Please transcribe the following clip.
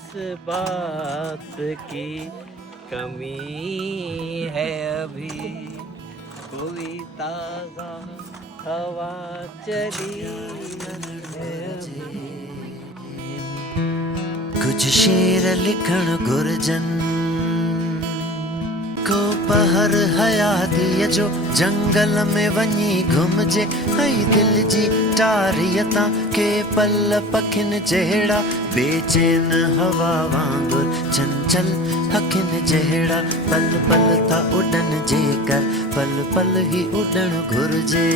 किस बात की कमी है अभी, कोई ताजा हवा चली नहीं है अभी। कुछ शेर लिखण घुरजन को पहर हयाती जो जंगल में वञी घुमजे हई दिल जी टारियता के पल पखिन जहिड़ा बेचैन हवा वांगुर चंचल हखिन जहिड़ा पल पल था उड़न जे कर पल पल ही उड़न घुरजे।